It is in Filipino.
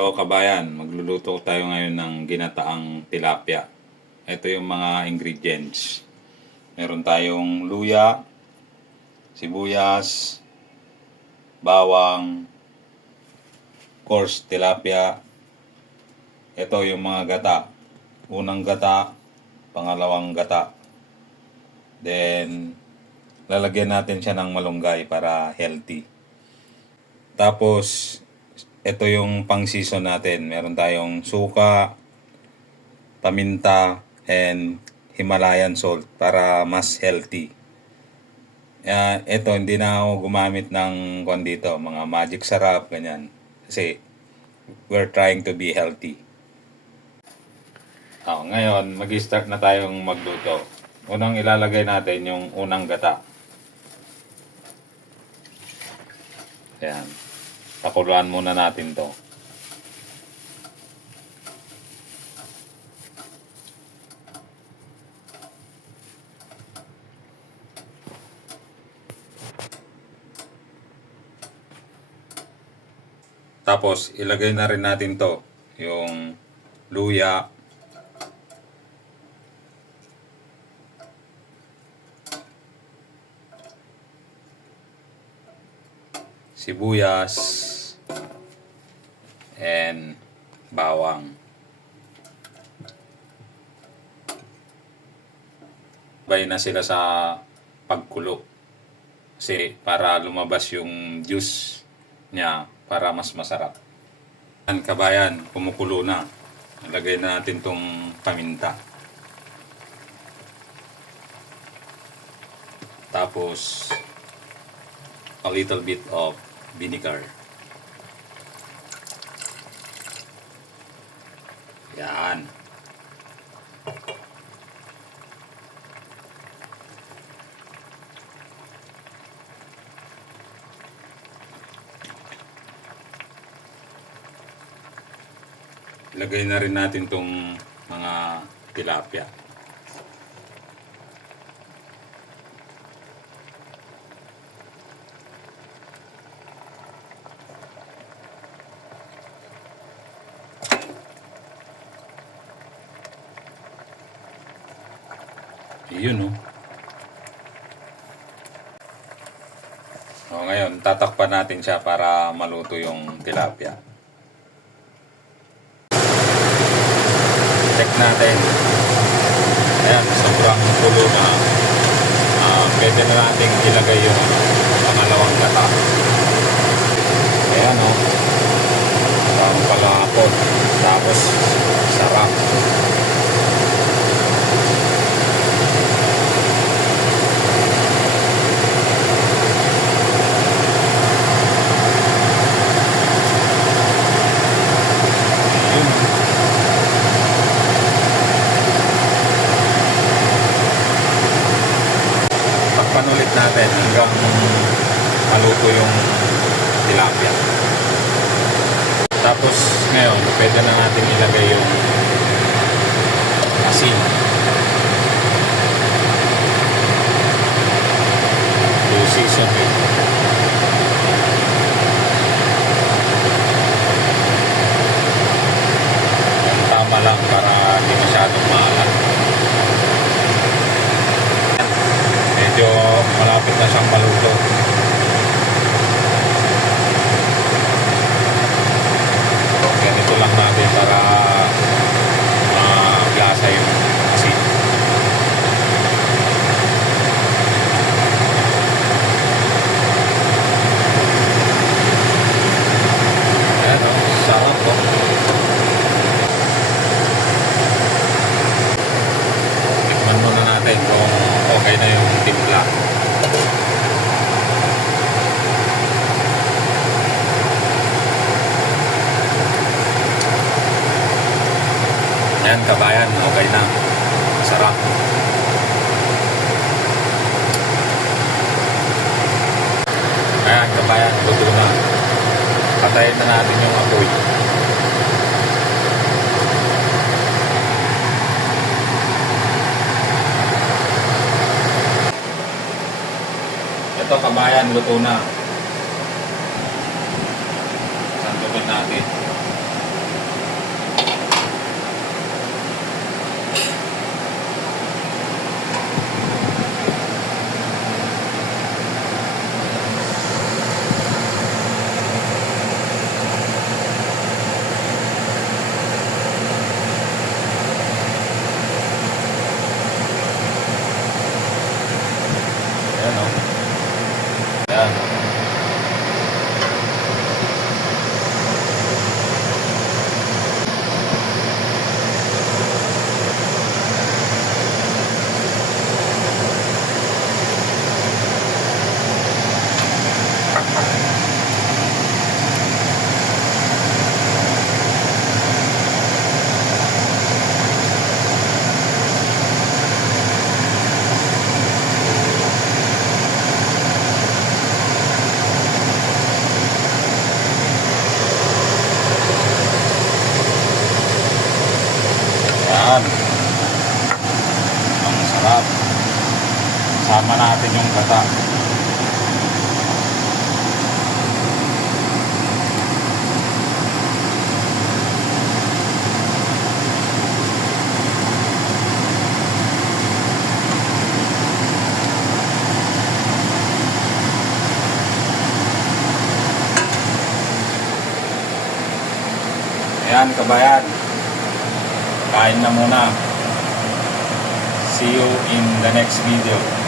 Ito kabayan, magluluto tayo ngayon ng ginataang tilapia. Ito yung mga ingredients. Meron tayong luya, sibuyas, bawang, coarse tilapia. Ito yung mga gata. Unang gata, pangalawang gata. Then, lalagyan natin siya ng malunggay para healthy. Tapos, ito yung pang-season natin. Meron tayong suka, paminta, and Himalayan salt para mas healthy. Ito, hindi na ako gumamit ng dito, mga magic sarap, ganyan. Kasi, we're trying to be healthy. Ngayon, mag-start na tayong magluto. Unang ilalagay natin yung unang gata. Ayan. Pakuluan muna natin to. Tapos, ilagay na rin natin to. Yung luya. Sibuyas. And bawang. Sabay na sila sa pagkulo. Kasi para lumabas yung juice niya para mas masarap. Yan kabayan, kumukulo na. Ilagay na natin tong paminta. Tapos a little bit of vinegar. Yan. Ilagay na rin natin tong mga tilapia. Yun, oh. Ngayon, tatakpan natin siya para maluto yung tilapia. Check natin. Ayan, sobrang kulo na. Pwede na natin ilagay yung pangalawang gata. Ayan, oh. Parang palapot. Tapos, sarap. Ulit natin hanggang maluto yung tilapia. Tapos ngayon, pwede na natin ilagay yung asin. To season it. Yung tama lang para hindi masyadong maalat. Medyo malapit na siyang maluto. Ganito lang natin para maglasa yung asin. Ayan, sarap po. Tikman muna natin kung okay na yung timpla. Yan kabayan, okay na. Sarap. Ayan kabayan, luto na. Patayin na natin yung apoy. Ito kabayan, luto na. Sandukin natin. Yan. Ang sarap. Sama natin yung gata. Ayan, kabayan. Kain na muna. See you in the next video.